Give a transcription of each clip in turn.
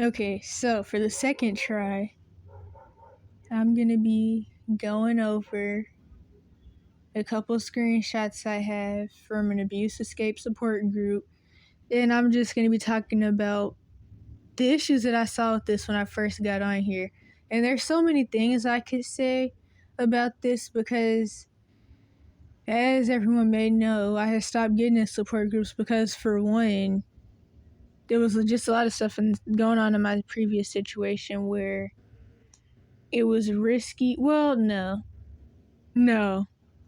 Okay, so for the second try, I'm gonna be going over a couple screenshots I have from an abuse escape support group, and I'm just gonna be talking about the issues that I saw with this when I first got on here. And there's so many things I could say about this because, as everyone may know, I had stopped getting in support groups because, for one, there was just a lot of stuff going on in my previous situation where it was risky. Well, no.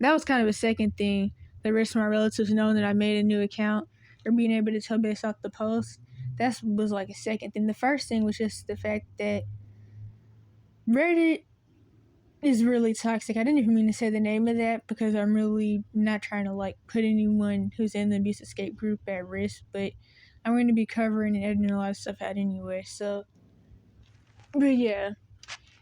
That was kind of a second thing. The risk of my relatives knowing that I made a new account or being able to tell based off the post. That was like a second thing. The first thing was just the fact that Reddit is really toxic. I didn't even mean to say the name of that because I'm really not trying to like put anyone who's in the abuse escape group at risk, but I'm going to be covering and editing a lot of stuff out anyway. So, but yeah,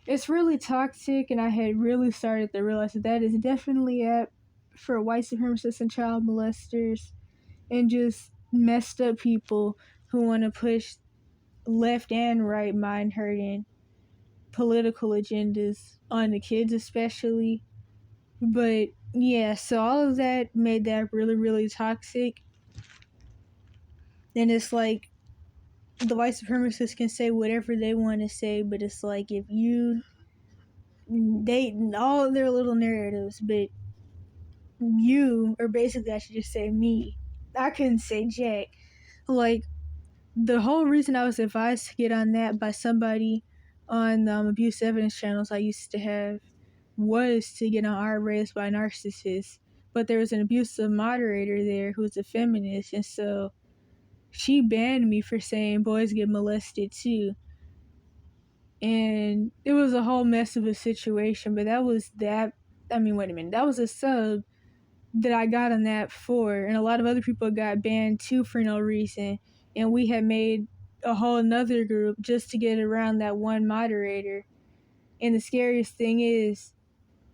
it's really toxic, and I had really started to realize that is definitely apt for white supremacists and child molesters and just messed up people who want to push left and right mind hurting political agendas on the kids especially. But yeah, so all of that made that really, really toxic. And it's like the white supremacists can say whatever they want to say, but it's like if they all their little narratives, but you, or basically I should just say me, I couldn't say Jack. Like, the whole reason I was advised to get on that by somebody on abuse evidence channels I used to have was to get on R raised by narcissists. But there was an abusive moderator there who was a feminist, and so she banned me for saying boys get molested too. And it was a whole mess of a situation, but that was that. I mean, wait a minute. That was a sub that I got on that for, and a lot of other people got banned too for no reason. And we had made a whole nother group just to get around that one moderator. And the scariest thing is,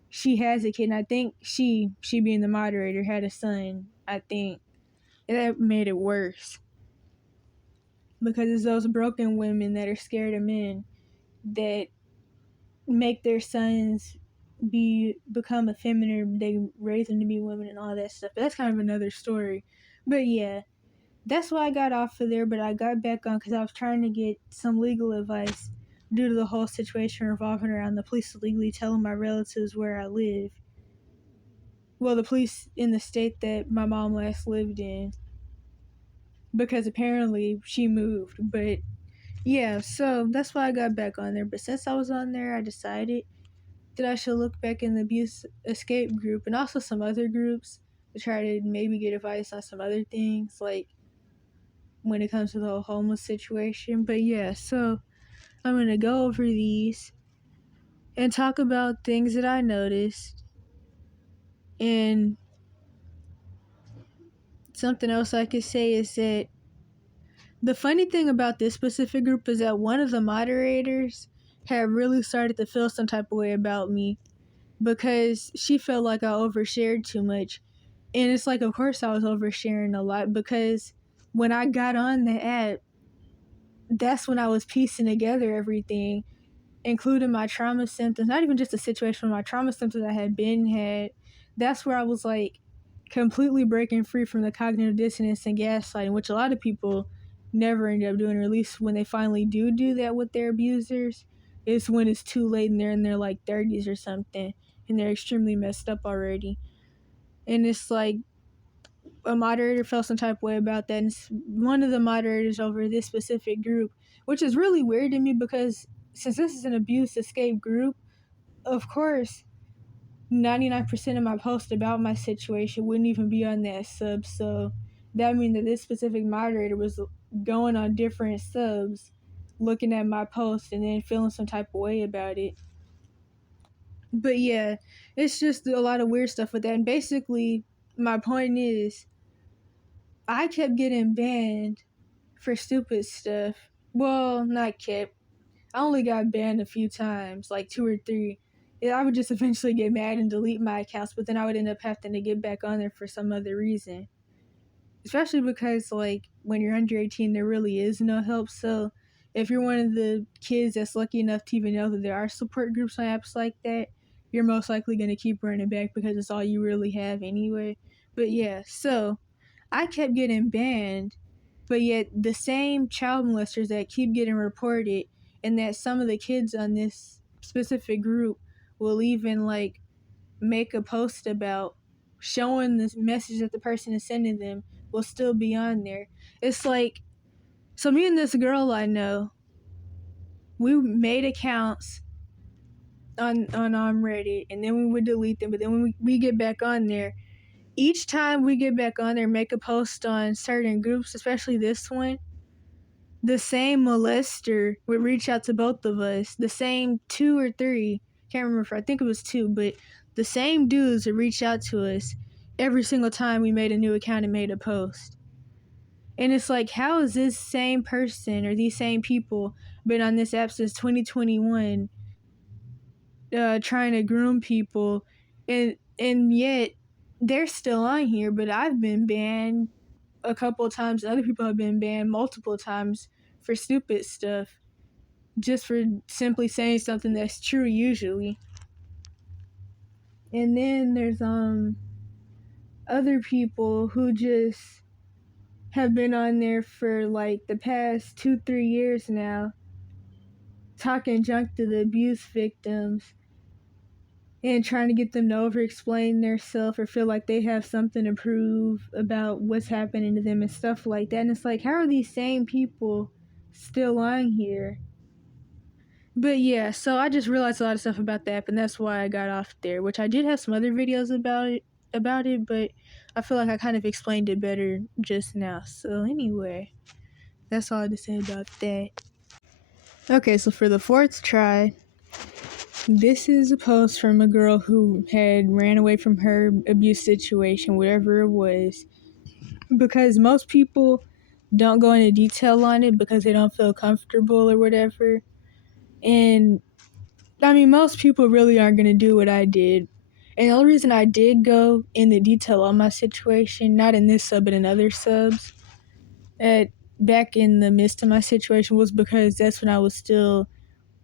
she has a kid, and I think she being the moderator had a son. I think and that made it worse because it's those broken women that are scared of men that make their sons become effeminate. They raise them to be women and all that stuff. But that's kind of another story. But yeah, that's why I got off of there. But I got back on because I was trying to get some legal advice due to the whole situation revolving around the police illegally telling my relatives where I live. Well, the police in the state that my mom last lived in, because apparently she moved. But yeah, so that's why I got back on there. But since I was on there, I decided that I should look back in the abuse escape group and also some other groups to try to maybe get advice on some other things, like when it comes to the whole homeless situation. But yeah, so I'm going to go over these and talk about things that I noticed. And something else I could say is that the funny thing about this specific group is that one of the moderators had really started to feel some type of way about me because she felt like I overshared too much. And it's like, of course I was oversharing a lot because when I got on the app, that's when I was piecing together everything, including my trauma symptoms, not even just the situation, my trauma symptoms I had. That's where I was like completely breaking free from the cognitive dissonance and gaslighting, which a lot of people never end up doing, or at least when they finally do that with their abusers, it's when it's too late and they're in their like 30s or something and they're extremely messed up already. And it's like a moderator felt some type of way about that, and it's one of the moderators over this specific group, which is really weird to me because since this is an abuse escape group, of course 99% of my posts about my situation wouldn't even be on that sub. So that means that this specific moderator was going on different subs, looking at my post and then feeling some type of way about it. But yeah, it's just a lot of weird stuff with that. And basically my point is, I kept getting banned for stupid stuff. Well, not kept. I only got banned a few times, like 2 or 3. I would just eventually get mad and delete my accounts, but then I would end up having to get back on there for some other reason. Especially because, like, when you're under 18, there really is no help. So if you're one of the kids that's lucky enough to even know that there are support groups on apps like that, you're most likely going to keep running back because it's all you really have anyway. But yeah, so I kept getting banned, but yet the same child molesters that keep getting reported, and that some of the kids on this specific group will even like make a post about showing the message that the person is sending them, will still be on there. It's like, so me and this girl I know, we made accounts on Reddit, and then we would delete them. But then when we get back on there, each time we get back on there, make a post on certain groups, especially this one, the same molester would reach out to both of us. The same two or three, can't remember. I think it was two, but the same dudes would reach out to us every single time we made a new account and made a post. And it's like, how is this same person or these same people been on this app since 2021, trying to groom people, and yet they're still on here, but I've been banned a couple of times. Other people have been banned multiple times for stupid stuff, just for simply saying something that's true usually. And then there's other people who just have been on there for like the past 2-3 years now, talking junk to the abuse victims and trying to get them to over-explain themselves or feel like they have something to prove about what's happening to them and stuff like that. And it's like, how are these same people still on here? But yeah, so I just realized a lot of stuff about the app, and that's why I got off there, which I did have some other videos about it, but I feel like I kind of explained it better just now. So anyway, that's all I had to say about that. Okay, so for the fourth try, this is a post from a girl who had ran away from her abuse situation, whatever it was, because most people don't go into detail on it because they don't feel comfortable or whatever. And I mean, most people really aren't going to do what I did. And the only reason I did go into detail on my situation, not in this sub but in other subs, back in the midst of my situation, was because that's when I was still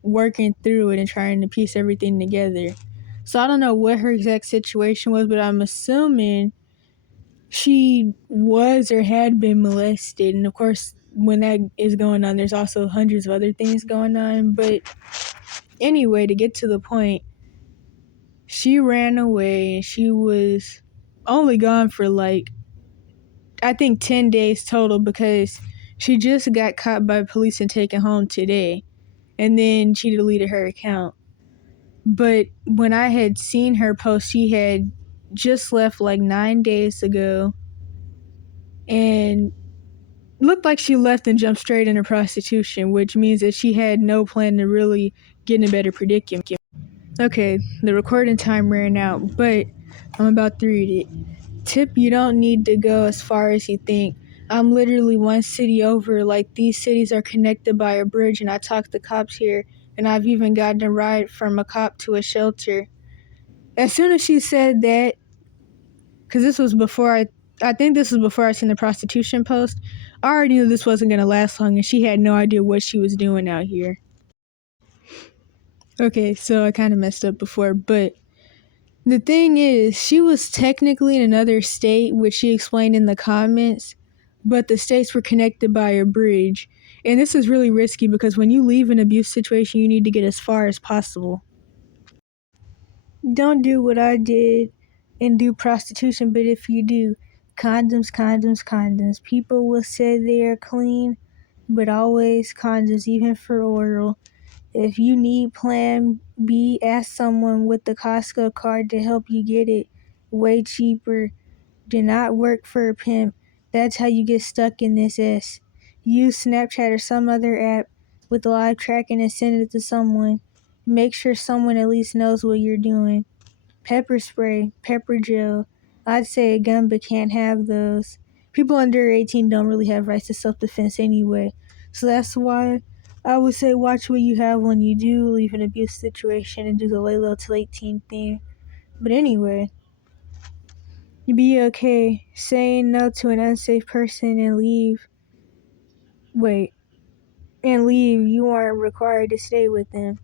working through it and trying to piece everything together. So I don't know what her exact situation was, but I'm assuming she was or had been molested. And of course, when that is going on, there's also hundreds of other things going on. But anyway, to get to the point, she ran away and she was only gone for like, I think 10 days total, because she just got caught by police and taken home today. And then she deleted her account. But when I had seen her post, she had just left like 9 days ago and looked like she left and jumped straight into prostitution, which means that she had no plan to really get in a better predicament. Okay, the recording time ran out, but I'm about to read it. Tip: you don't need to go as far as you think. I'm literally one city over. Like, these cities are connected by a bridge, and I talked to cops here, and I've even gotten a ride from a cop to a shelter. As soon as she said that, because this was before I think this was before I seen the prostitution post, I already knew this wasn't going to last long, and she had no idea what she was doing out here. Okay, so I kind of messed up before, but the thing is, she was technically in another state, which she explained in the comments, but the states were connected by a bridge. And this is really risky because when you leave an abuse situation, you need to get as far as possible. Don't do what I did and do prostitution, but if you do, condoms, condoms, condoms. People will say they are clean, but always condoms, even for oral. If you need Plan B, ask someone with the Costco card to help you get it. Way cheaper. Do not work for a pimp. That's how you get stuck in this S. Use Snapchat or some other app with live tracking and send it to someone. Make sure someone at least knows what you're doing. Pepper spray, pepper gel. I'd say a gun, but can't have those. People under 18 don't really have rights to self-defense anyway. So that's why I would say watch what you have when you do leave an abuse situation and do the lay low till 18 thing. But anyway, be okay saying no to an unsafe person and leave. Wait. and leave, you aren't required to stay with them.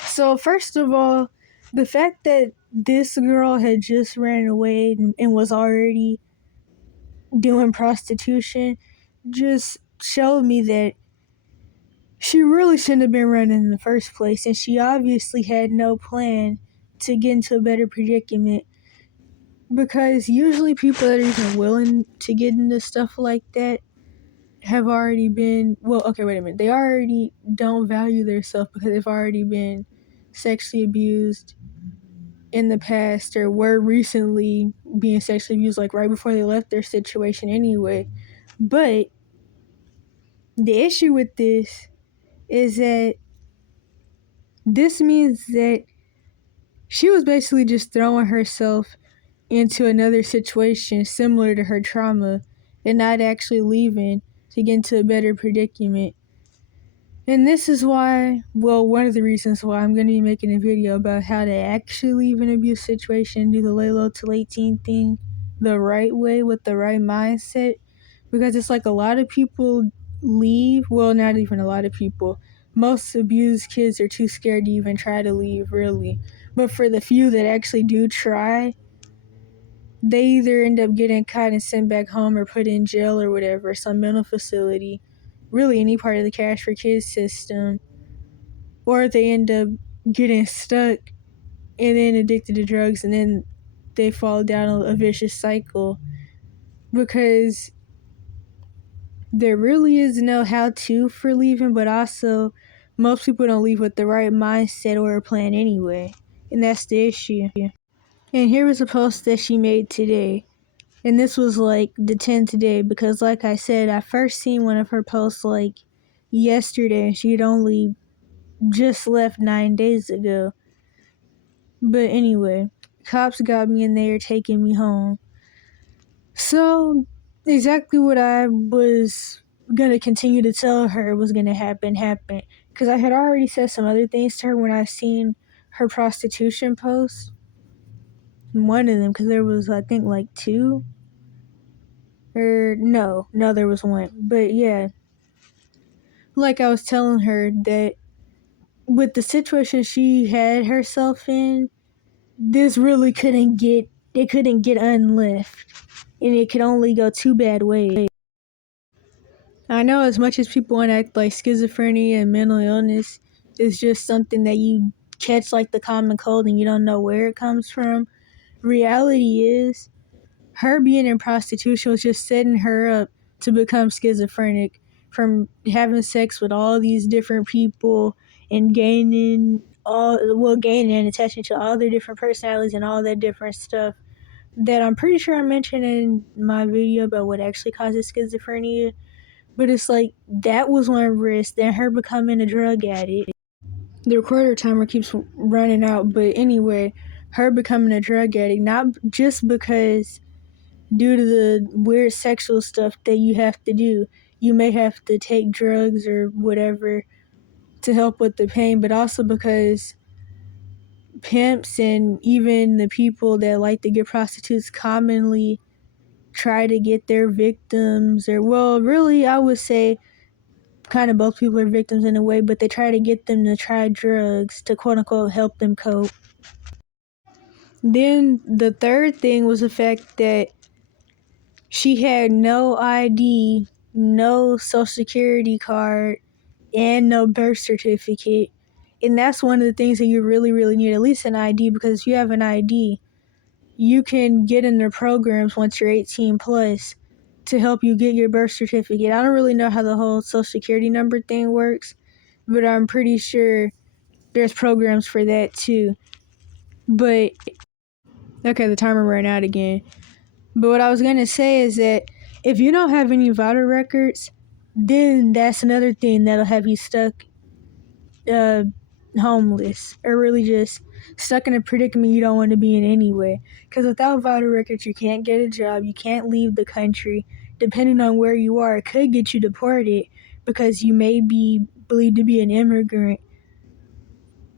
So first of all, the fact that this girl had just ran away and was already doing prostitution just showed me that she really shouldn't have been running in the first place, and she obviously had no plan to get into a better predicament, because usually people that are even willing to get into stuff like that have already been, well, okay, wait a minute, they already don't value themselves because they've already been sexually abused in the past, or were recently being sexually abused, like right before they left their situation anyway. But the issue with this is that this means that she was basically just throwing herself into another situation similar to her trauma and not actually leaving to get into a better predicament. And this is why, well, one of the reasons why I'm going to be making a video about how to actually leave an abuse situation, do the lay low till 18 thing the right way with the right mindset. Because it's like a lot of people leave, well, not even a lot of people. Most abused kids are too scared to even try to leave, really. But for the few that actually do try, they either end up getting caught and sent back home or put in jail or whatever, some mental facility, really any part of the Cash for Kids system, or they end up getting stuck and then addicted to drugs, and then they fall down a vicious cycle, because there really is no how-to for leaving, but also most people don't leave with the right mindset or a plan anyway, and that's the issue. And here was a post that she made today. And this was like the 10th day, because like I said, I first seen one of her posts like yesterday, and she had only just left 9 days ago. But anyway, cops got me and they are taking me home. So exactly what I was gonna continue to tell her was gonna happen happened. Because I had already said some other things to her when I seen her prostitution post. One of them, because there was, I think, like two. Or no, there was one. But yeah, like I was telling her that with the situation she had herself in, this really couldn't get unlift, and it could only go two bad ways. I know as much as people want to act like schizophrenia and mental illness is just something that you catch like the common cold and you don't know where it comes from, reality is her being in prostitution was just setting her up to become schizophrenic from having sex with all these different people and gaining and attaching to all their different personalities and all that different stuff that I'm pretty sure I mentioned in my video about what actually causes schizophrenia. But it's like that was one risk, then her becoming a drug addict. The recorder timer keeps running out, but anyway, her becoming a drug addict, not just because due to the weird sexual stuff that you have to do. You may have to take drugs or whatever to help with the pain, but also because pimps and even the people that like to get prostitutes commonly try to get their victims, or well, really, I would say kind of both people are victims in a way, but they try to get them to try drugs to quote unquote help them cope. Then the third thing was the fact that she had no ID, no social security card, and no birth certificate. And that's one of the things that you really, really need, at least an ID, because if you have an ID, you can get in their programs once you're 18 plus to help you get your birth certificate. I don't really know how the whole social security number thing works, but I'm pretty sure there's programs for that too. But, okay, the timer ran out again. But what I was going to say is that if you don't have any vital records, then that's another thing that'll have you stuck homeless, or really just stuck in a predicament you don't want to be in anyway. Because without vital records, you can't get a job, you can't leave the country. Depending on where you are, it could get you deported because you may be believed to be an immigrant.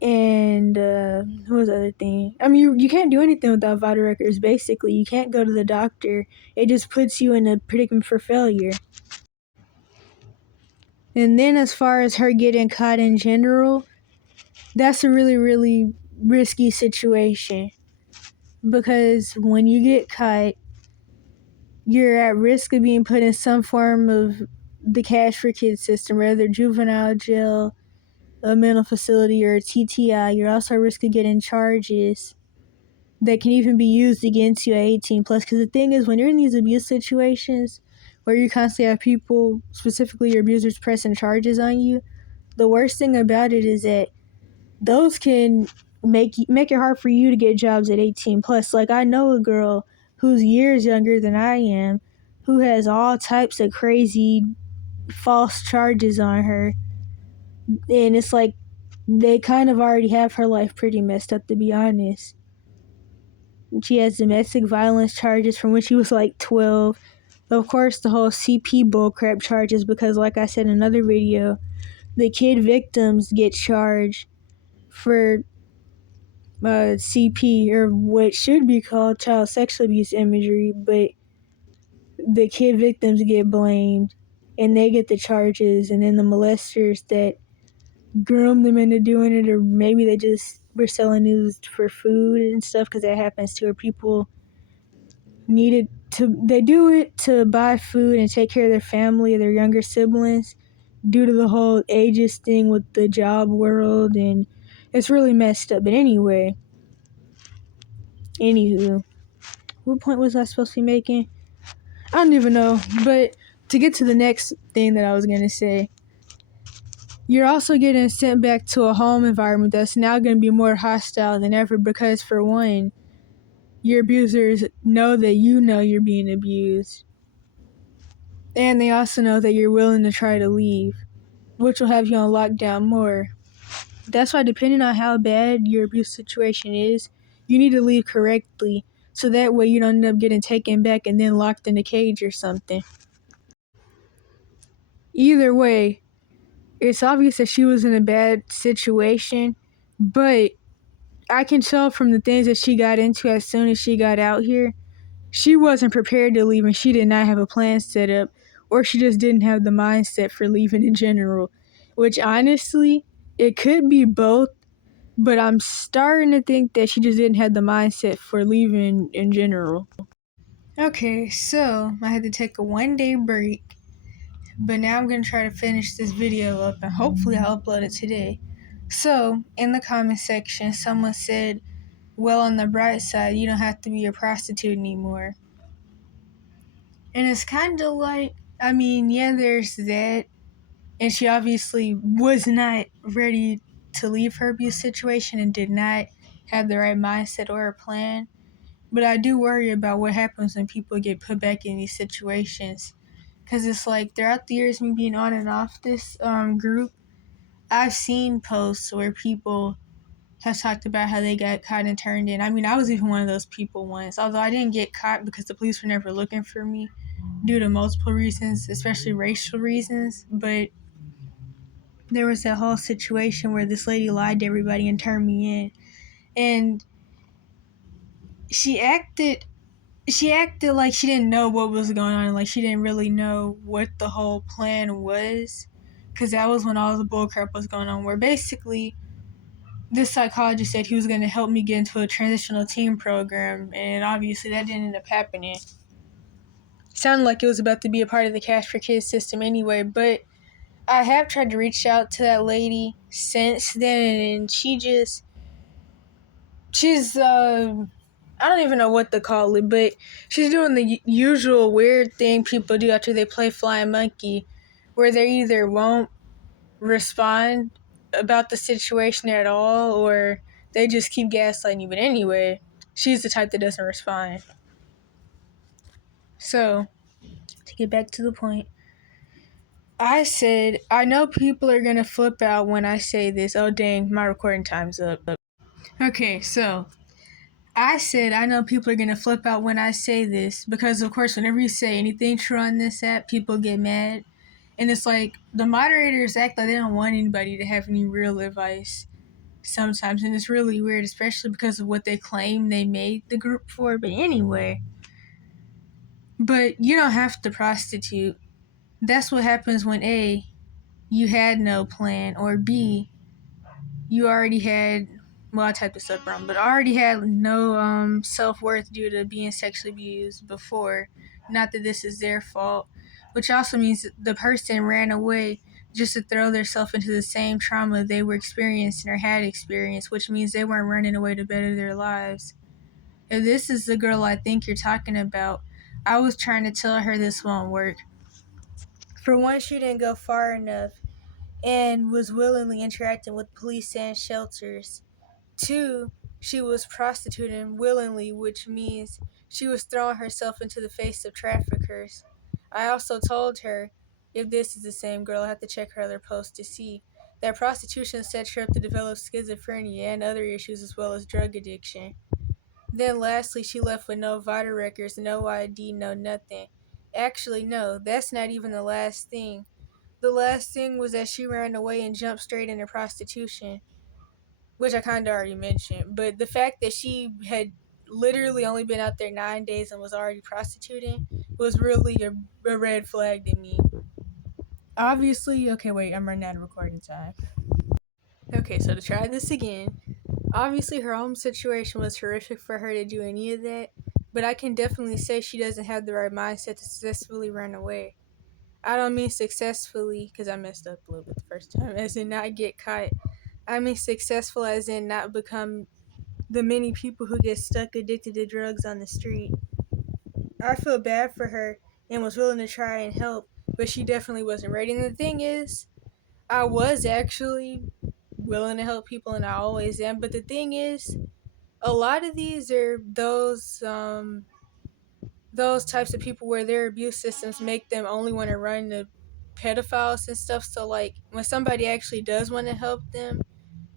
And what was the other thing? I mean, you can't do anything without vital records, basically. You can't go to the doctor. It just puts you in a predicament for failure. And then as far as her getting caught in general, that's a really, really risky situation. Because when you get caught, you're at risk of being put in some form of the cash for kids system, whether juvenile jail, a mental facility, or a TTI. You're also at risk of getting charges that can even be used against you at 18 plus. Because the thing is, when you're in these abuse situations where you constantly have people, specifically your abusers, pressing charges on you, the worst thing about it is that those can make it hard for you to get jobs at 18 plus. Like, I know a girl who's years younger than I am, who has all types of crazy false charges on her, and it's like they kind of already have her life pretty messed up, to be honest. She has domestic violence charges from when she was like 12. Of course, the whole CP bullcrap charges, because like I said in another video, the kid victims get charged for CP, or what should be called child sexual abuse imagery, but the kid victims get blamed and they get the charges, and then the molesters that groom them into doing it, or maybe they just were selling news for food and stuff, because that happens too, where people they do it to buy food and take care of their family or their younger siblings due to the whole ageist thing with the job world, and it's really messed up. But anywho, what point was I supposed to be making? I don't even know. But to get to the next thing that I was going to say, you're also getting sent back to a home environment that's now going to be more hostile than ever, because for one, your abusers know that you know you're being abused. And they also know that you're willing to try to leave, which will have you on lockdown more. That's why, depending on how bad your abuse situation is, you need to leave correctly, so that way you don't end up getting taken back and then locked in a cage or something. Either way, it's obvious that she was in a bad situation, but I can tell from the things that she got into as soon as she got out here, she wasn't prepared to leave, and she did not have a plan set up, or she just didn't have the mindset for leaving in general. Which, honestly, it could be both, but I'm starting to think that she just didn't have the mindset for leaving in general. Okay, so I had to take a 1-day break, but now I'm going to try to finish this video up, and hopefully I'll upload it today. So, in the comment section, someone said, well, on the bright side, you don't have to be a prostitute anymore. And it's kind of like, I mean, yeah, there's that. And she obviously was not ready to leave her abuse situation and did not have the right mindset or a plan. But I do worry about what happens when people get put back in these situations. Because it's like, throughout the years, me being on and off this group, I've seen posts where people have talked about how they got caught and turned in. I mean, I was even one of those people once, although I didn't get caught because the police were never looking for me due to multiple reasons, especially racial reasons. But there was that whole situation where this lady lied to everybody and turned me in. And she acted like she didn't know what was going on, like she didn't really know what the whole plan was, because that was when all the bullcrap was going on, where basically this psychologist said he was going to help me get into a transitional teen program, and obviously that didn't end up happening. It sounded like it was about to be a part of the Cash for Kids system anyway, but I have tried to reach out to that lady since then, and she's I don't even know what to call it, but she's doing the usual weird thing people do after they play flying monkey, where they either won't respond about the situation at all, or they just keep gaslighting you. But anyway, she's the type that doesn't respond. So, to get back to the point, I said, I know people are going to flip out when I say this. Oh, dang, my recording time's up. Okay, so I said, I know people are going to flip out when I say this, because, of course, whenever you say anything true on this app, people get mad. And it's like, the moderators act like they don't want anybody to have any real advice sometimes. And it's really weird, especially because of what they claim they made the group for. But anyway, but you don't have to prostitute. That's what happens when you had no plan, or B, you already had, well, I typed this up wrong, but already had no self-worth due to being sexually abused before. Not that this is their fault, which also means that the person ran away just to throw themselves into the same trauma they were experiencing or had experienced, which means they weren't running away to better their lives. If this is the girl I think you're talking about, I was trying to tell her this won't work. For one, she didn't go far enough and was willingly interacting with police and shelters. Two, she was prostituting willingly, which means she was throwing herself into the face of traffickers. I also told her, if this is the same girl, I have to check her other posts to see that prostitution sets her up to develop schizophrenia and other issues as well as drug addiction. Then lastly, she left with no voter records, no ID, no nothing. Actually, no, that's not even the last thing. The last thing was that she ran away and jumped straight into prostitution, which I kind of already mentioned. But the fact that she had literally only been out there 9 days and was already prostituting was really a red flag to me. Obviously, okay, wait, I'm running out of recording time. Okay, so to try this again, obviously her home situation was horrific for her to do any of that, but I can definitely say she doesn't have the right mindset to successfully run away. I don't mean successfully, because I messed up a little bit the first time, as in not get caught. I mean successful as in not become the many people who get stuck addicted to drugs on the street. I feel bad for her and was willing to try and help, but she definitely wasn't ready. And the thing is, I was actually willing to help people, and I always am. But the thing is, a lot of these are those types of people where their abuse systems make them only want to run to pedophiles and stuff. So like when somebody actually does want to help them,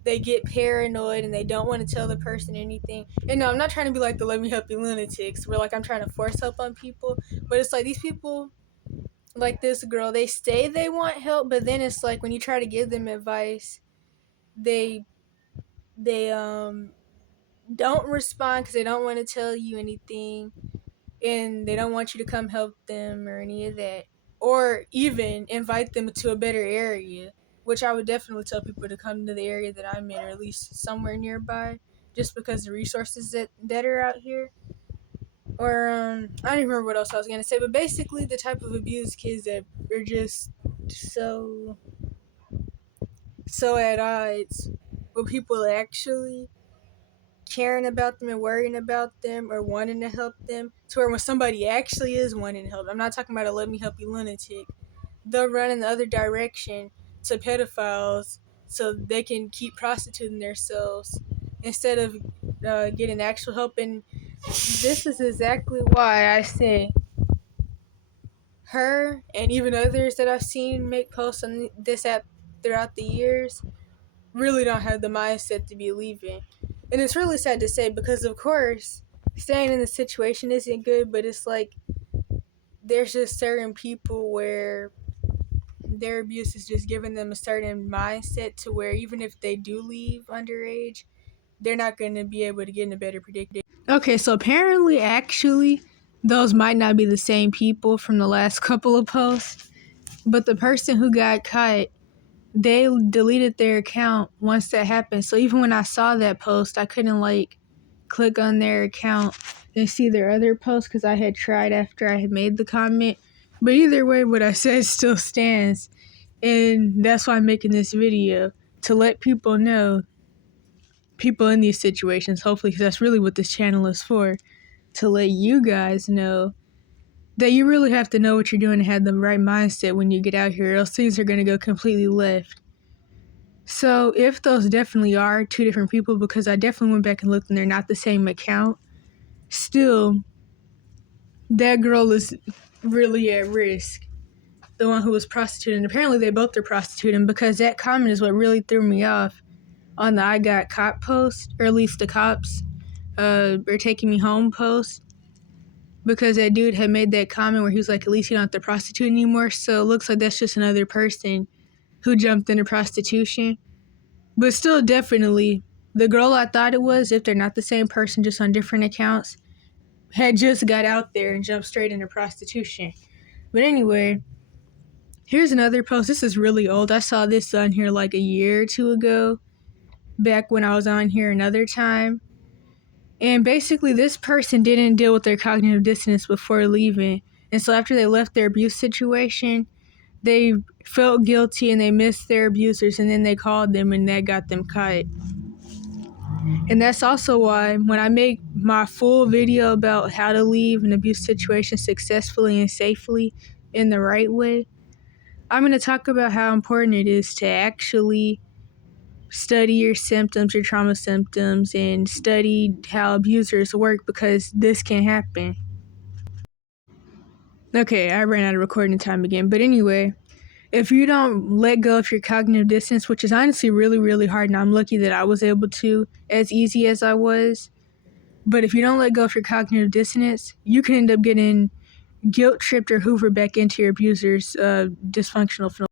they get paranoid and they don't want to tell the person anything. And no, I'm not trying to be like the let me help you lunatics where like I'm trying to force help on people, but it's like these people, like this girl, they say they want help, but then it's like when you try to give them advice, they don't respond because they don't want to tell you anything, and they don't want you to come help them or any of that, or even invite them to a better area, which I would definitely tell people to come to the area that I'm in, or at least somewhere nearby, just because the resources that are out here. Or I don't even remember what else I was gonna say, but basically the type of abused kids that are just so at odds with people actually caring about them and worrying about them or wanting to help them, to where when somebody actually is wanting to help, I'm not talking about a let me help you lunatic, they'll run in the other direction to pedophiles so they can keep prostituting themselves instead of getting actual help. And this is exactly why I say her and even others that I've seen make posts on this app throughout the years really don't have the mindset to be leaving. And it's really sad to say because, of course, staying in the situation isn't good, but it's like there's just certain people where their abuse is just giving them a certain mindset to where even if they do leave underage, they're not going to be able to get in a better predicament. Okay, so apparently, actually, those might not be the same people from the last couple of posts, but the person who got caught, they deleted their account once that happened. So even when I saw that post, I couldn't like click on their account and see their other posts because I had tried after I had made the comment. But either way, what I said still stands. And that's why I'm making this video, to let people know, people in these situations, hopefully, because that's really what this channel is for, to let you guys know that you really have to know what you're doing and have the right mindset when you get out here, or else things are going to go completely left. So if those definitely are two different people, because I definitely went back and looked and they're not the same account, still, that girl is really at risk. The one who was prostituting. Apparently they both are prostituting, because that comment is what really threw me off on the I got caught post, or at least the cops are taking me home post, because that dude had made that comment where he was like, at least you don't have to prostitute anymore. So it looks like that's just another person who jumped into prostitution. But still, definitely, the girl I thought it was, if they're not the same person, just on different accounts, had just got out there and jumped straight into prostitution. But anyway, Here's another post. This is really old. I saw this on here like a year or two ago, back when I was on here another time. And basically, this person didn't deal with their cognitive dissonance before leaving. And so after they left their abuse situation, they felt guilty and they missed their abusers, and then they called them and that got them caught. And that's also why when I make my full video about how to leave an abuse situation successfully and safely in the right way, I'm going to talk about how important it is to actually study your symptoms, your trauma symptoms, and study how abusers work, because this can happen. Okay, I ran out of recording time again. But anyway, if you don't let go of your cognitive dissonance, which is honestly really, really hard, and I'm lucky that I was able to, as easy as I was. But if you don't let go of your cognitive dissonance, you can end up getting guilt tripped or hoovered back into your abuser's dysfunctional